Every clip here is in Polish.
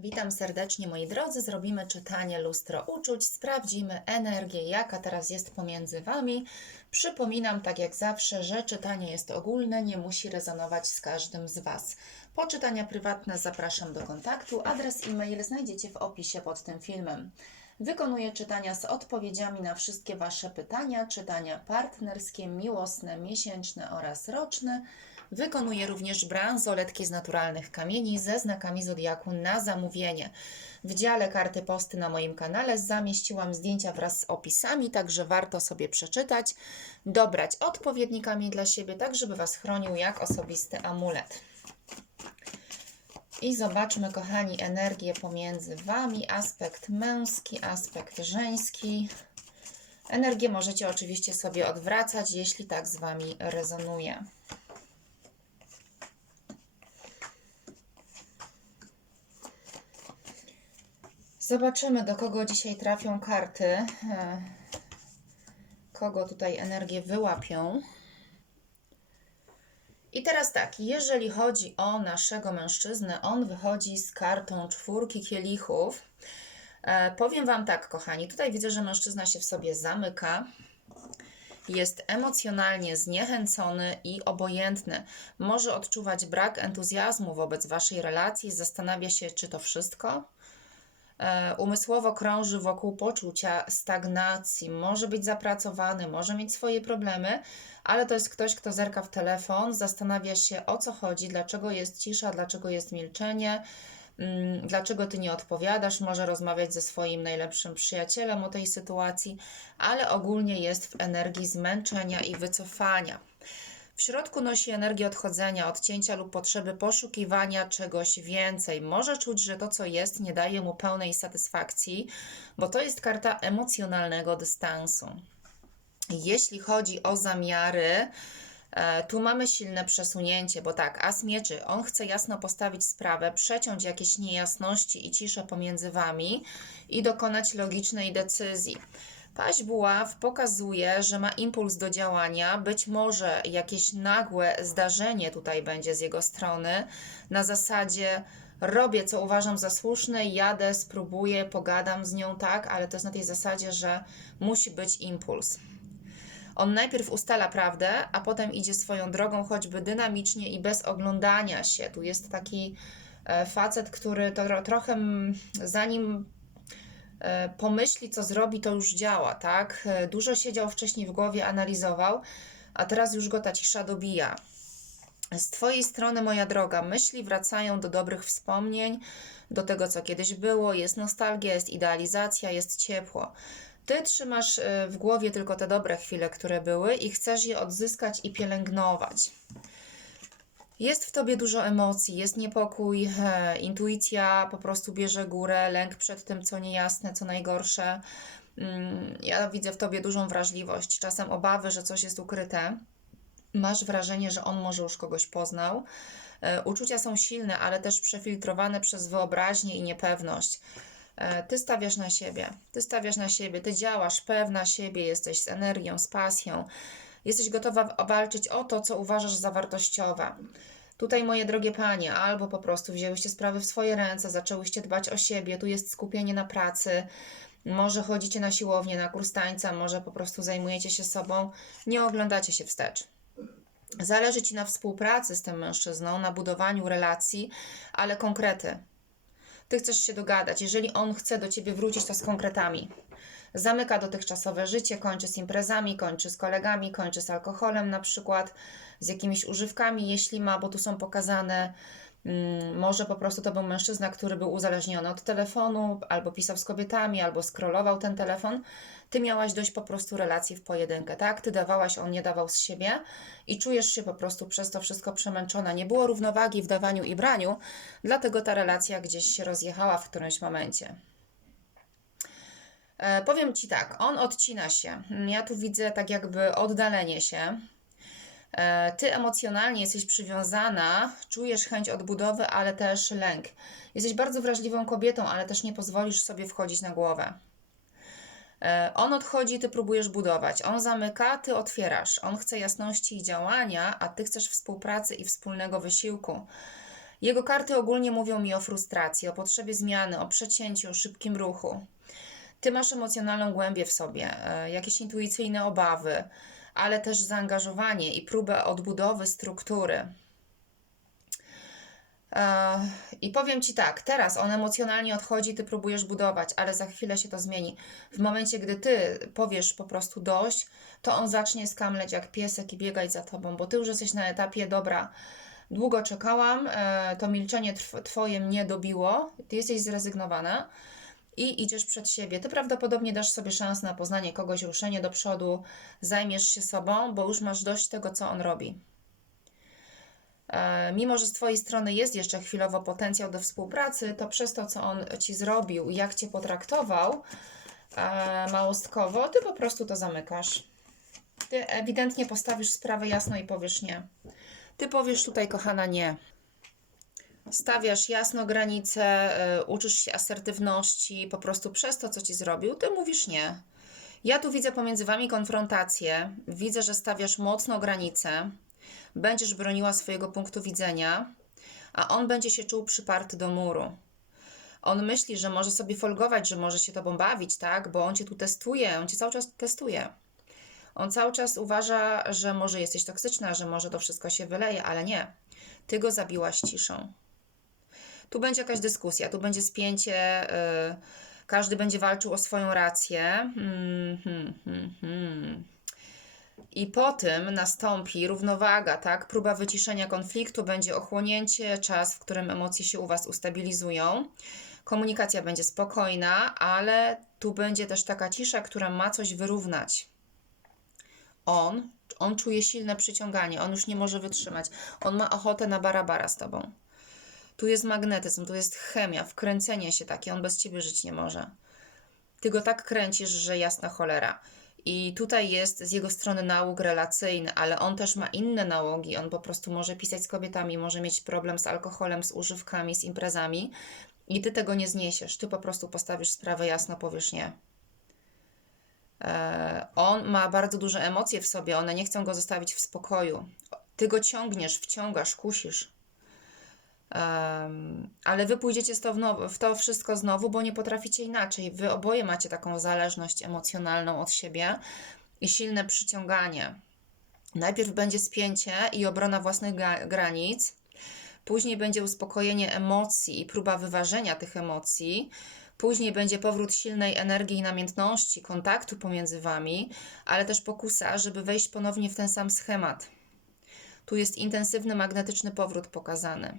Witam serdecznie moi drodzy. Zrobimy czytanie lustro uczuć, sprawdzimy energię, jaka teraz jest pomiędzy Wami. Przypominam, tak jak zawsze, że czytanie jest ogólne, nie musi rezonować z każdym z Was. Po czytania prywatne zapraszam do kontaktu. Adres e-mail znajdziecie w opisie pod tym filmem. Wykonuję czytania z odpowiedziami na wszystkie Wasze pytania, czytania partnerskie, miłosne, miesięczne oraz roczne. Wykonuję również bransoletki z naturalnych kamieni ze znakami zodiaku na zamówienie. W dziale karty posty na moim kanale zamieściłam zdjęcia wraz z opisami, także warto sobie przeczytać, dobrać odpowiedni kamień dla siebie, tak żeby Was chronił jak osobisty amulet. I zobaczmy, kochani, energię pomiędzy Wami, aspekt męski, aspekt żeński. Energię możecie oczywiście sobie odwracać, jeśli tak z Wami rezonuje. Zobaczymy, do kogo dzisiaj trafią karty. e, Kogo tutaj energię wyłapią. I teraz tak, jeżeli chodzi o naszego mężczyznę, on wychodzi z kartą czwórki kielichów. E, powiem Wam tak, kochani, tutaj widzę, że mężczyzna się w sobie zamyka, jest emocjonalnie zniechęcony i obojętny. Może odczuwać brak entuzjazmu wobec Waszej relacji, zastanawia się, czy to wszystko. E, Umysłowo krąży wokół poczucia stagnacji, może być zapracowany, może mieć swoje problemy, ale to jest ktoś, kto zerka w telefon, zastanawia się o co chodzi, dlaczego jest cisza, dlaczego jest milczenie, mm, dlaczego ty nie odpowiadasz, może rozmawiać ze swoim najlepszym przyjacielem o tej sytuacji, ale ogólnie jest w energii zmęczenia i wycofania. W środku nosi energię odchodzenia, odcięcia lub potrzeby poszukiwania czegoś więcej. Może czuć, że to, co jest, nie daje mu pełnej satysfakcji, bo to jest karta emocjonalnego dystansu. Jeśli chodzi o zamiary, e, tu mamy silne przesunięcie, bo tak, as mieczy, on chce jasno postawić sprawę, przeciąć jakieś niejasności i ciszę pomiędzy wami i dokonać logicznej decyzji. Paź buław pokazuje, że ma impuls do działania, być może jakieś nagłe zdarzenie tutaj będzie z jego strony, na zasadzie robię co uważam za słuszne, jadę, spróbuję, pogadam z nią, tak, ale to jest na tej zasadzie, że musi być impuls. On najpierw ustala prawdę, a potem idzie swoją drogą, choćby dynamicznie i bez oglądania się. Tu jest taki e, facet, który to tro- trochę mm, zanim pomyśli, co zrobi, to już działa, tak? E, Dużo siedział wcześniej w głowie, analizował, a teraz już go ta cisza dobija. Z Twojej strony, moja droga, myśli wracają do dobrych wspomnień, do tego, co kiedyś było. Jest nostalgia, jest idealizacja, jest ciepło. Ty trzymasz y, w głowie tylko te dobre chwile, które były, i chcesz je odzyskać i pielęgnować. Jest w tobie dużo emocji, jest niepokój, intuicja po prostu bierze górę, lęk przed tym, co niejasne, co najgorsze. Mm, Ja widzę w tobie dużą wrażliwość, czasem obawy, że coś jest ukryte. Masz wrażenie, że on może już kogoś poznał. E, Uczucia są silne, ale też przefiltrowane przez wyobraźnię i niepewność. E, Ty stawiasz na siebie, ty stawiasz na siebie, ty działasz pewna siebie, jesteś z energią, z pasją. Jesteś gotowa walczyć o to, co uważasz za wartościowe. Tutaj, moje drogie panie, albo po prostu wzięłyście sprawy w swoje ręce, zaczęłyście dbać o siebie, tu jest skupienie na pracy, może chodzicie na siłownię, na kurs tańca, może po prostu zajmujecie się sobą, nie oglądacie się wstecz. Zależy Ci na współpracy z tym mężczyzną, na budowaniu relacji, ale konkrety. Ty chcesz się dogadać. Jeżeli on chce do ciebie wrócić, to z konkretami. Zamyka dotychczasowe życie, kończy z imprezami, kończy z kolegami, kończy z alkoholem na przykład, z jakimiś używkami, jeśli ma, bo tu są pokazane. mm, Może po prostu to był mężczyzna, który był uzależniony od telefonu, albo pisał z kobietami, albo scrollował ten telefon. Ty miałaś dość po prostu relacji w pojedynkę, tak? Ty dawałaś, on nie dawał z siebie i czujesz się po prostu przez to wszystko przemęczona. Nie było równowagi w dawaniu i braniu, dlatego ta relacja gdzieś się rozjechała w którymś momencie. E, powiem Ci tak, on odcina się. Ja tu widzę tak jakby oddalenie się. E, Ty emocjonalnie jesteś przywiązana, czujesz chęć odbudowy, ale też lęk. Jesteś bardzo wrażliwą kobietą, ale też nie pozwolisz sobie wchodzić na głowę. E, On odchodzi, ty próbujesz budować. On zamyka, ty otwierasz. On chce jasności i działania, a ty chcesz współpracy i wspólnego wysiłku. Jego karty ogólnie mówią mi o frustracji, o potrzebie zmiany, o przecięciu, o szybkim ruchu. Ty masz emocjonalną głębię w sobie, e, jakieś intuicyjne obawy, ale też zaangażowanie i próbę odbudowy struktury. E, I powiem Ci tak, teraz on emocjonalnie odchodzi, Ty próbujesz budować, ale za chwilę się to zmieni. W momencie, gdy Ty powiesz po prostu dość, to on zacznie skamleć jak piesek i biegać za Tobą, bo Ty już jesteś na etapie, dobra, długo czekałam, e, to milczenie Twoje mnie dobiło, Ty jesteś zrezygnowana i idziesz przed siebie. Ty prawdopodobnie dasz sobie szansę na poznanie kogoś, ruszenie do przodu, zajmiesz się sobą, bo już masz dość tego, co on robi. E, Mimo, że z Twojej strony jest jeszcze chwilowo potencjał do współpracy, to przez to, co on Ci zrobił, jak Cię potraktował e, małostkowo, Ty po prostu to zamykasz. Ty ewidentnie postawisz sprawę jasno i powiesz nie. Ty powiesz tutaj, kochana, nie. Stawiasz jasno granice, y, uczysz się asertywności, po prostu przez to, co ci zrobił, ty mówisz nie. Ja tu widzę pomiędzy wami konfrontację, widzę, że stawiasz mocno granice, będziesz broniła swojego punktu widzenia, a on będzie się czuł przyparty do muru. On myśli, że może sobie folgować, że może się tobą bawić, tak? Bo on cię tu testuje, on cię cały czas testuje. On cały czas uważa, że może jesteś toksyczna, że może to wszystko się wyleje, ale nie. Ty go zabiłaś ciszą. Tu będzie jakaś dyskusja, tu będzie spięcie, yy, każdy będzie walczył o swoją rację. Hmm, hmm, hmm, hmm. I po tym nastąpi równowaga, tak? Próba wyciszenia konfliktu, będzie ochłonięcie, czas, w którym emocje się u Was ustabilizują. Komunikacja będzie spokojna, ale tu będzie też taka cisza, która ma coś wyrównać. On, on czuje silne przyciąganie, on już nie może wytrzymać. On ma ochotę na barabara z Tobą. Tu jest magnetyzm, tu jest chemia, wkręcenie się takie, on bez ciebie żyć nie może. Ty go tak kręcisz, że jasna cholera. I tutaj jest z jego strony nałóg relacyjny, ale on też ma inne nałogi. On po prostu może pisać z kobietami, może mieć problem z alkoholem, z używkami, z imprezami. I ty tego nie zniesiesz. Ty po prostu postawisz sprawę jasno, powiesz nie. E, On ma bardzo duże emocje w sobie, one nie chcą go zostawić w spokoju. Ty go ciągniesz, wciągasz, kusisz. Em, ale wy pójdziecie to w, to wszystko znowu, bo nie potraficie inaczej. Wy oboje macie taką zależność emocjonalną od siebie i silne przyciąganie. Najpierw będzie spięcie i obrona własnych granic, później będzie uspokojenie emocji i próba wyważenia tych emocji. Później będzie powrót silnej energii i namiętności, kontaktu pomiędzy wami, ale też pokusa, żeby wejść ponownie w ten sam schemat. Tu jest intensywny magnetyczny powrót pokazany.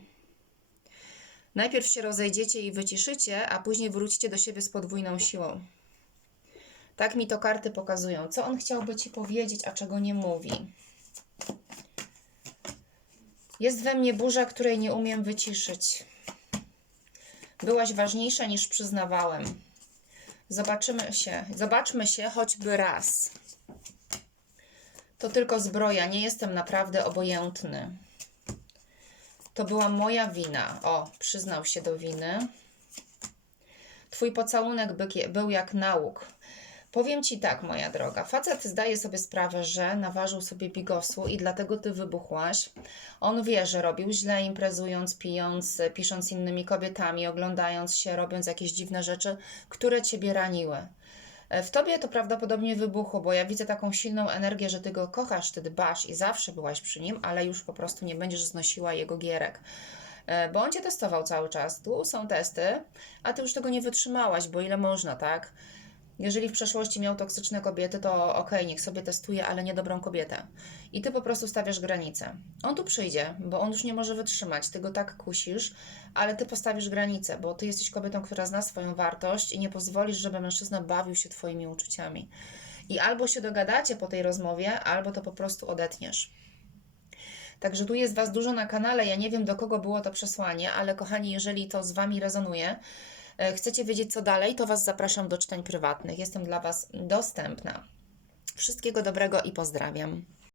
Najpierw się rozejdziecie i wyciszycie, a później wrócicie do siebie z podwójną siłą. Tak mi to karty pokazują. Co on chciałby ci powiedzieć, a czego nie mówi? Jest we mnie burza, której nie umiem wyciszyć. Byłaś ważniejsza niż przyznawałem. Zobaczymy się, zobaczmy się choćby raz. To tylko zbroja, nie jestem naprawdę obojętny. To była moja wina. O, przyznał się do winy. Twój pocałunek był jak nauk. Powiem ci tak, moja droga. Facet zdaje sobie sprawę, że naważył sobie bigosu i dlatego ty wybuchłaś. On wie, że robił źle, imprezując, pijąc, pisząc innymi kobietami, oglądając się, robiąc jakieś dziwne rzeczy, które ciebie raniły. W tobie to prawdopodobnie wybuchło, bo ja widzę taką silną energię, że ty go kochasz, ty dbasz i zawsze byłaś przy nim, ale już po prostu nie będziesz znosiła jego gierek. E, Bo on cię testował cały czas. Tu są testy, a ty już tego nie wytrzymałaś, bo ile można, tak? Jeżeli w przeszłości miał toksyczne kobiety, to okej, niech sobie testuje, ale nie dobrą kobietę. I ty po prostu stawiasz granice. On tu przyjdzie, bo on już nie może wytrzymać. Ty go tak kusisz, ale ty postawisz granice, bo ty jesteś kobietą, która zna swoją wartość i nie pozwolisz, żeby mężczyzna bawił się twoimi uczuciami. I albo się dogadacie po tej rozmowie, albo to po prostu odetniesz. Także tu jest Was dużo na kanale. Ja nie wiem, do kogo było to przesłanie, ale kochani, jeżeli to z Wami rezonuje, chcecie wiedzieć, co dalej, to Was zapraszam do czytań prywatnych. Jestem dla Was dostępna. Wszystkiego dobrego i pozdrawiam.